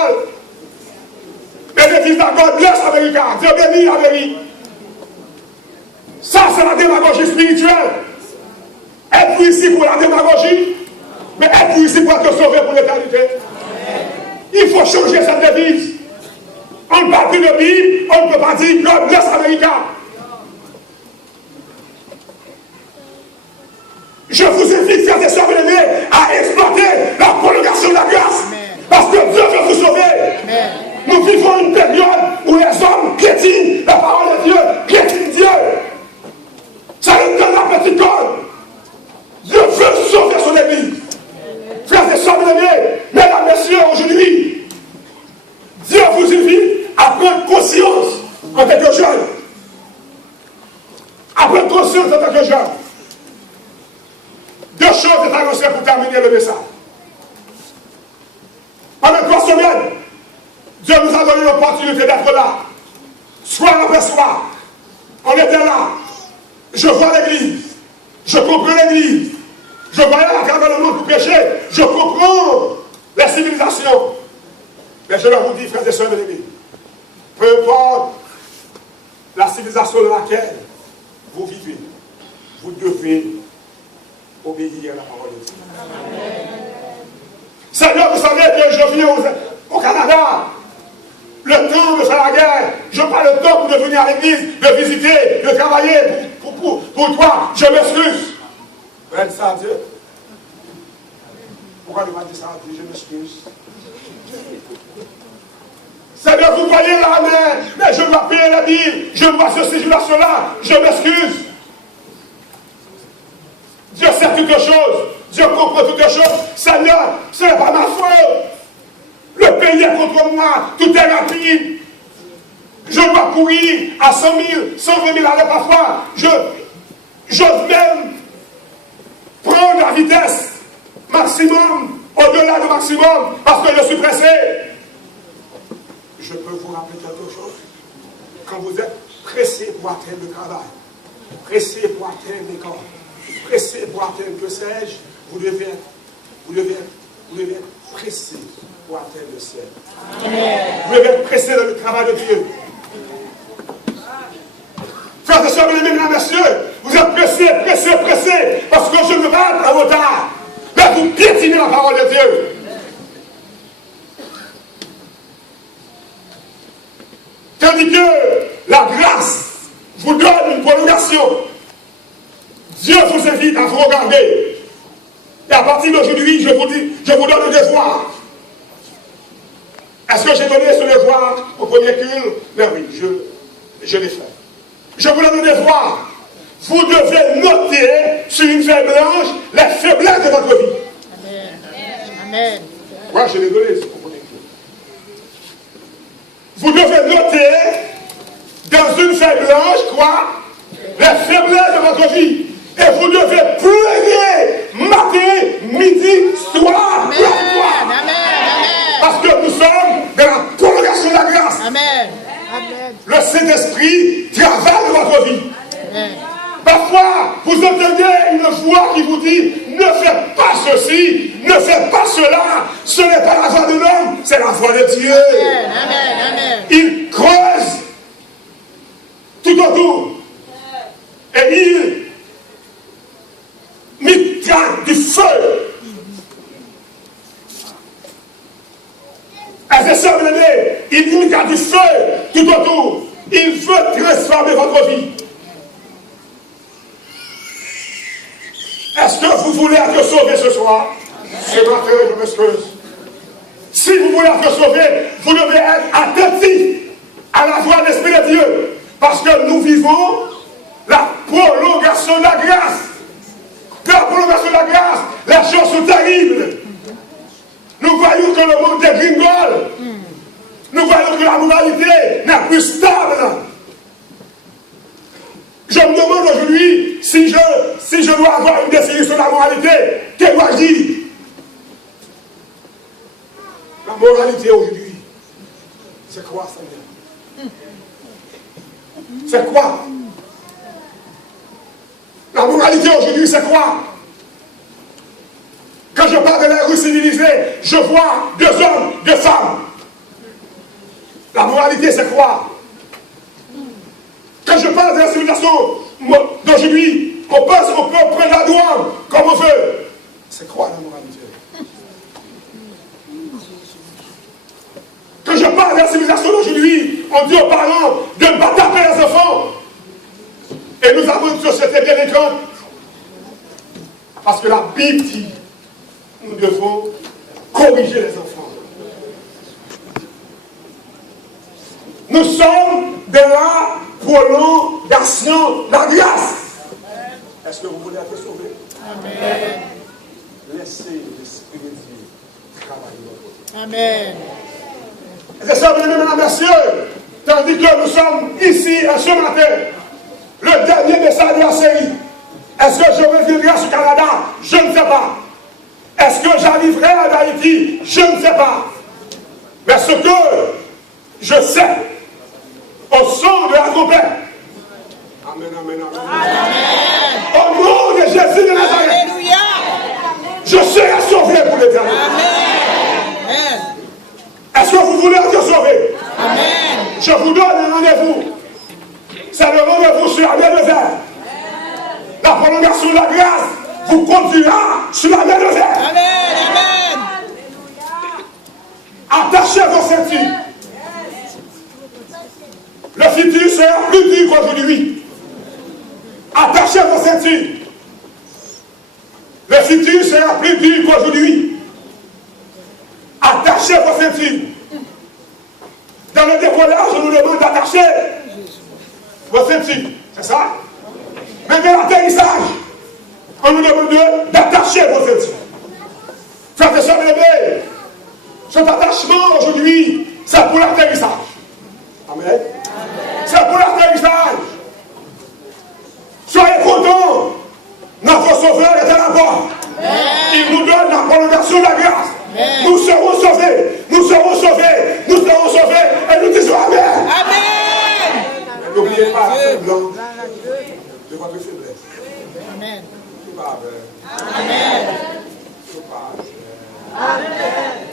parole. Mais l'église d'accord, bless Américain. Dieu bénit l'Amérique. Ça, c'est la démagogie spirituelle. Êtes-vous ici pour la démagogie? Mais êtes-vous ici pour être sauvé pour l'éternité? Il faut changer cette devise. On ne parle plus de Bible, on ne peut pas dire God bless America. Je vous invite, frères et sœurs bien-aimés, à exploiter la prolongation de la grâce. Parce que Dieu veut vous sauver. Amen. Nous vivons une période où les hommes piétinent la parole de Dieu, piétinent Dieu. Ça nous donne la petite corde. Dieu veut sauver son église. Frères et sœurs bien-aimés, mesdames, messieurs, aujourd'hui, Dieu vous invite à prendre conscience en tant que jeune. À prendre conscience en tant que jeune. Deux choses est annoncées pour terminer le message. Pendant 3 semaines, Dieu nous a donné l'opportunité d'être là. Soir après soir. On était là. Je vois l'église. Je comprends l'église. Je voyais à travers le monde pour prêcher. Je comprends les civilisations. Mais je leur vous dis, frères et sœurs de l'église, peu importe la civilisation dans laquelle vous vivez, vous devez obéir à la parole de Dieu. Amen. Seigneur, vous savez que je vis au Canada. Le temps de faire la guerre, je n'ai pas le temps de venir à l'église, de visiter, de travailler pour toi. Je m'excuse. Vous dites ça à Dieu? Pourquoi ne pas dire ça à Dieu? Je m'excuse. Seigneur, vous voyez la mer, mais je dois payer la Bible, je dois ceci, je dois cela, je m'excuse. Dieu sait toutes choses, Dieu comprend toutes choses. Seigneur, ce n'est pas ma faute. Le pays est contre moi, tout est rapide. Je dois courir à 100 000, 120 000 à l'heure parfois. J'ose même prendre la vitesse maximum, au-delà du maximum, parce que je suis pressé. Je peux vous rappeler quelque chose. Quand vous êtes pressé pour atteindre le travail, pressé pour atteindre l'école, pressé pour atteindre que sais-je, vous devez être pressé pour atteindre le ciel. Amen. Vous devez être pressé dans le travail de Dieu. Frères et sœurs, mesdames et messieurs, vous êtes pressés, parce que je ne veux pas être en retard. Mais vous piétinez la parole de Dieu. Tandis que la grâce vous donne une prolongation. Dieu vous invite à vous regarder. Et à partir d'aujourd'hui, je vous donne le devoir. Est-ce que j'ai donné ce devoir au premier culte? Ben oui, je l'ai fait. Je vous donne le devoir. Vous devez noter sur une feuille blanche les faiblesses de votre vie. Amen. Amen. Moi, je l'ai donné au premier culte. Vous devez noter dans une feuille blanche, quoi? Les faiblesses de votre vie. Et vous devez pleurer matin, midi, soir, Amen. Amen. Parce que nous sommes dans la prolongation de la grâce. Amen. Amen. Le Saint-Esprit travaille dans votre vie. Amen. Parfois, vous entendez une voix qui vous dit ne faites pas ceci, ne faites pas cela. Ce n'est pas la voix de l'homme, c'est la voix de Dieu. Amen. Amen. Amen. Il creuse tout autour et il mettra du feu. Et c'est ça, bien-aimé, il mettra du feu tout autour. Il veut transformer votre vie. Est-ce que vous voulez être sauvé ce soir? Ce matin, je m'excuse. Si vous voulez être sauvé, vous devez être attentif à la voix de l'Esprit de Dieu. Parce que nous vivons la prolongation de la grâce. De la prolongation de la grâce, les choses sont terribles. Nous voyons que le monde dégringole. Nous voyons que la moralité n'est plus stable. Je me demande aujourd'hui si je dois avoir une décision sur la moralité. Que dois-je dire? La moralité aujourd'hui, c'est quoi, Seigneur? C'est quoi? La moralité aujourd'hui, c'est quoi? Quand je parle de la rue civilisée, je vois 2 hommes, 2 femmes civilisé, c'est quoi? Quand je parle de la civilisation d'aujourd'hui, on peut prendre la douane comme on veut. C'est quoi la moralité? Quand je parle de la civilisation d'aujourd'hui, on dit aux parents de ne pas taper les enfants. Et nous avons une société délinquante. Parce que la Bible dit, nous devons corriger les enfants. Nous sommes de la prolongation de la grâce. Est-ce que vous voulez être sauvés? Amen. Laissez l'Esprit de Dieu travailler. Amen. C'est ça, mesdames et messieurs, tandis que nous sommes ici ce matin, le dernier message de la série. Est-ce que je reviendrai au Canada? Je ne sais pas. Est-ce que j'arriverai en Haïti? Je ne sais pas. Mais ce que je sais, au son de la trompette, amen, amen, amen. Au nom de Jésus de Nazareth, Alléluia. je serai sauvé pour l'éternité. Amen. Est-ce que vous voulez être sauvé? Amen. Je vous donne un rendez-vous. C'est le rendez-vous sur la mer de verre. La prolongation de la grâce vous conduira sur la mer de verre. Amen. Amen. Attachez vos ceintures. Le futur sera plus dur qu'aujourd'hui. Attachez vos ceintures. Le futur sera plus dur qu'aujourd'hui. Attachez vos ceintures. Dans le décollage, on nous demande d'attacher vos ceintures. C'est ça? Mais dans l'atterrissage, on nous demande d'attacher vos ceintures. Frères et sœurs bien-aimés, cet attachement aujourd'hui, c'est pour l'atterrissage. Amen. C'est pour l'atterrissage. Soyez contents. Notre Sauveur est à la porte. Il nous donne la prolongation de la grâce. Nous serons sauvés. Nous serons sauvés. Nous serons sauvés. Et nous disons Amen. Amen. N'oubliez pas la faiblesse de votre faiblesse. Amen. C'est pas vrai. Amen. C'est pas vrai. Amen.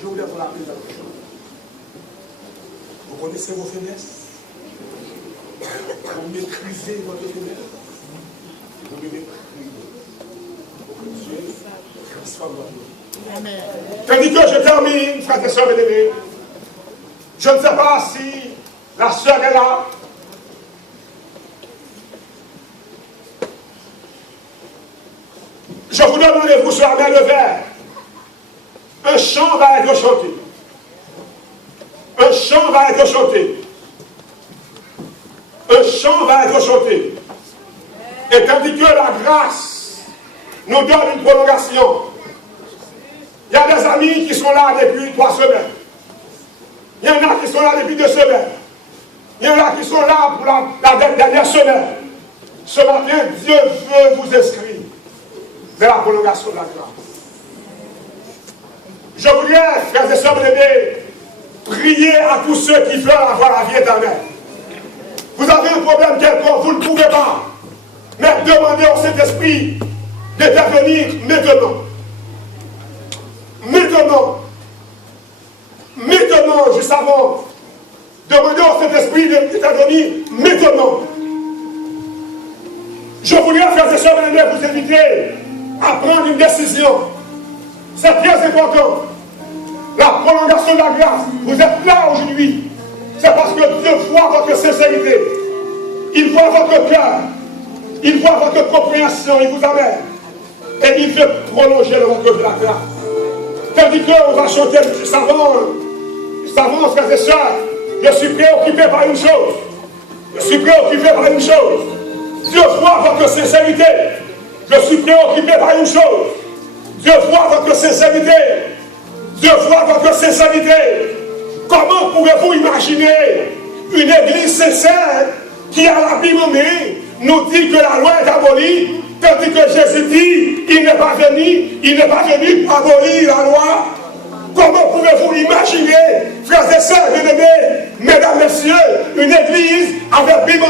Je voulais vous rappeler quelque chose. Vous connaissez vos faiblesses? Vous maîtrisez votre faiblesse? Vous maîtrisez. Pour que Dieu transforme votre vie. Amen. Tandis que je termine, frères et sœurs bien-aimés, je ne sais pas si la sœur est là. Je vous donne rendez-vous sur la mer de verre. Un chant va être chanté. Un chant va être chanté. Un chant va être chanté. Et tandis que la grâce nous donne une prolongation, il y a des amis qui sont là depuis 3 semaines. Il y en a qui sont là depuis 2 semaines. Il y en a qui sont là pour la dernière semaine. Ce matin, Dieu veut vous inscrire vers la prolongation de la grâce. Je voudrais, frères et sœurs bien-aimés, prier à tous ceux qui veulent avoir la vie éternelle. Vous avez un problème quelconque, vous ne pouvez pas. Mais demandez au Saint-Esprit d'intervenir maintenant. Maintenant, juste avant, demandez au Saint-Esprit d'intervenir maintenant. Je voudrais, frères et sœurs bien-aimés, vous inviter à prendre une décision. C'est très important. La prolongation de la grâce, vous êtes là aujourd'hui. C'est parce que Dieu voit votre sincérité. Il voit votre cœur. Il voit votre compréhension. Il vous amène. Et il veut prolonger le votre de la grâce. Tandis qu'on va chanter le savant, frères et sœurs, je suis préoccupé par une chose. Je suis préoccupé par une chose. Dieu voit votre sincérité. Je suis préoccupé par une chose. Dieu voit votre sincérité. Dieu voit votre sincérité. Comment pouvez-vous imaginer une église sincère qui, à la Bible nous dit que la loi est abolie, tandis que Jésus dit il n'est pas venu abolir la loi? Comment pouvez-vous imaginer, frères et sœurs bien-aimés, mesdames, messieurs, une église avec Bible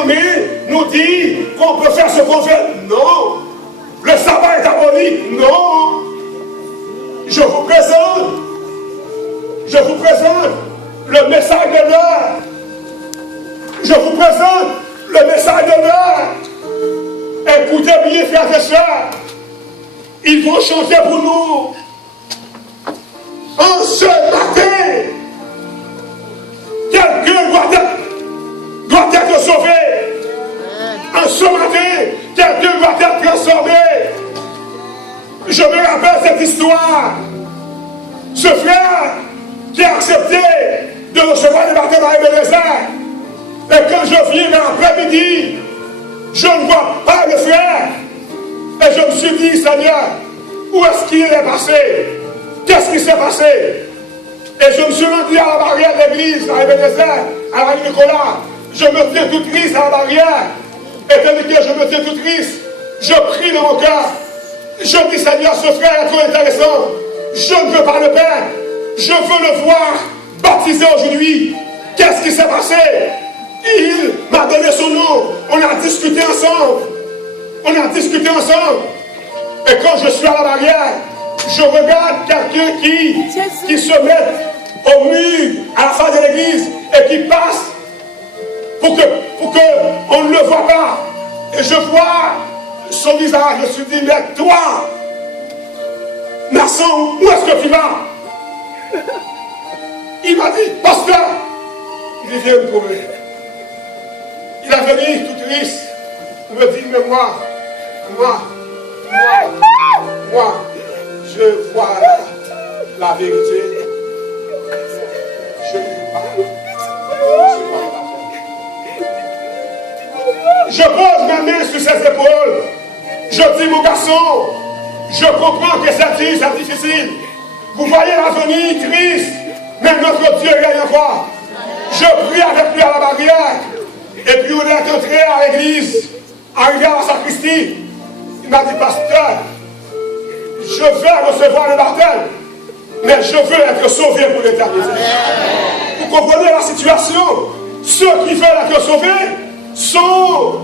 nous dit qu'on peut faire ce qu'on veut? Non. Le sabbat est aboli? Non. Je vous présente le message de l'heure. Je vous présente le message de l'heure. Écoutez bien, frères et sœurs. Ils vont chanter pour nous. En ce matin, quelqu'un doit être sauvé. En ce matin, quelqu'un doit être transformé. Je me rappelle cette histoire. Ce frère qui a accepté de recevoir le baptême à Ebenezer. Et quand je viens dans l'après-midi, je ne vois pas le frère. Et je me suis dit, Seigneur, où est-ce qu'il est passé? Qu'est-ce qui s'est passé? Et je me suis rendu à la barrière de l'église, à Ebenezer, à la Nicolas. Je me tiens tout triste à la barrière. Et tandis que je me tiens tout triste, je prie dans mon cœur. Je dis, Seigneur, ce frère est trop intéressant. Je ne veux pas le perdre. Je veux le voir baptisé aujourd'hui. Qu'est-ce qui s'est passé? Il m'a donné son nom. On a discuté ensemble. On a discuté ensemble. Et quand je suis à la barrière, je regarde quelqu'un qui se met au mur à la face de l'église et qui passe pour qu'on ne le voit pas. Et je vois son visage. Je me suis dit, mais toi, Nasson, où est-ce que tu vas? Il m'a dit, pasteur, il vient me trouver. Il est venu tout triste. Il me dit, mais moi, je vois la vérité. Je ne lis pas. Je pose ma main sur ses épaules. Je dis, mon garçon, je comprends que c'est difficile. Vous voyez l'avenir triste, mais notre Dieu gagne encore. Je prie avec lui à la barrière. Et puis on est entré à l'église, arrivé à la sacristie. Il m'a dit, pasteur, je vais recevoir le baptême, mais je veux être sauvé pour l'éternité. Vous comprenez la situation? Ceux qui veulent être sauvés sont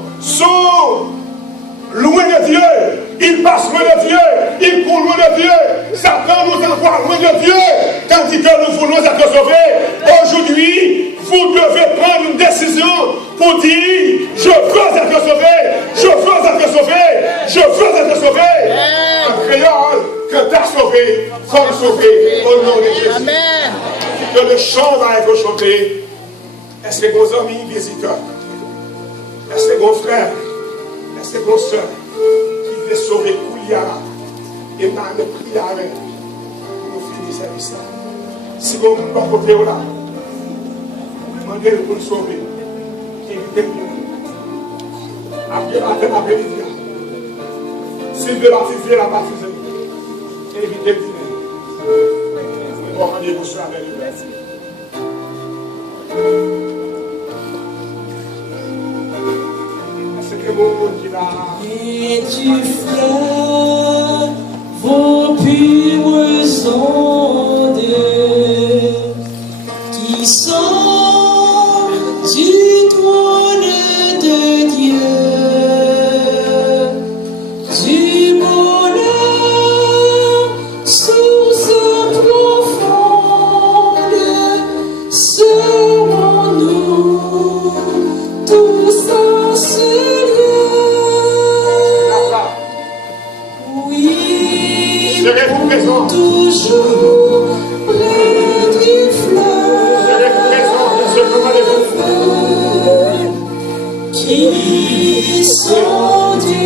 loin de Dieu. Ils passent loin de Dieu. Ils courent loin de Dieu. Satan nous envoie loin de Dieu. Tandis que nous voulons être sauvés. Aujourd'hui, vous devez prendre une décision pour dire, je veux être sauvé. Je veux être sauvé. Je veux être sauvé. En créole, que tu as sauvé, sois sauvé au nom de Jésus. Amen. Que le chant va être chanté. Est-ce que vos amis visiteurs? Est-ce que vos frères? Est-ce que vos soeurs qui veulent sauver Kouliara et n'a ne prié avec nous finissons service là? Si vous ne pouvez pas côté là, demandez-le pour le sauver. Invitez-le. Après l'après-midi, s'il veut baptiser, la baptiser. Invitez-le. Bon rendez-vous sur la belle. Et du fleuve vos pures ondes qui sont du trône de Dieu, du bonheur, source profonde, serons-nous tous en ce lieu. Toujours près du fleuve qui sont du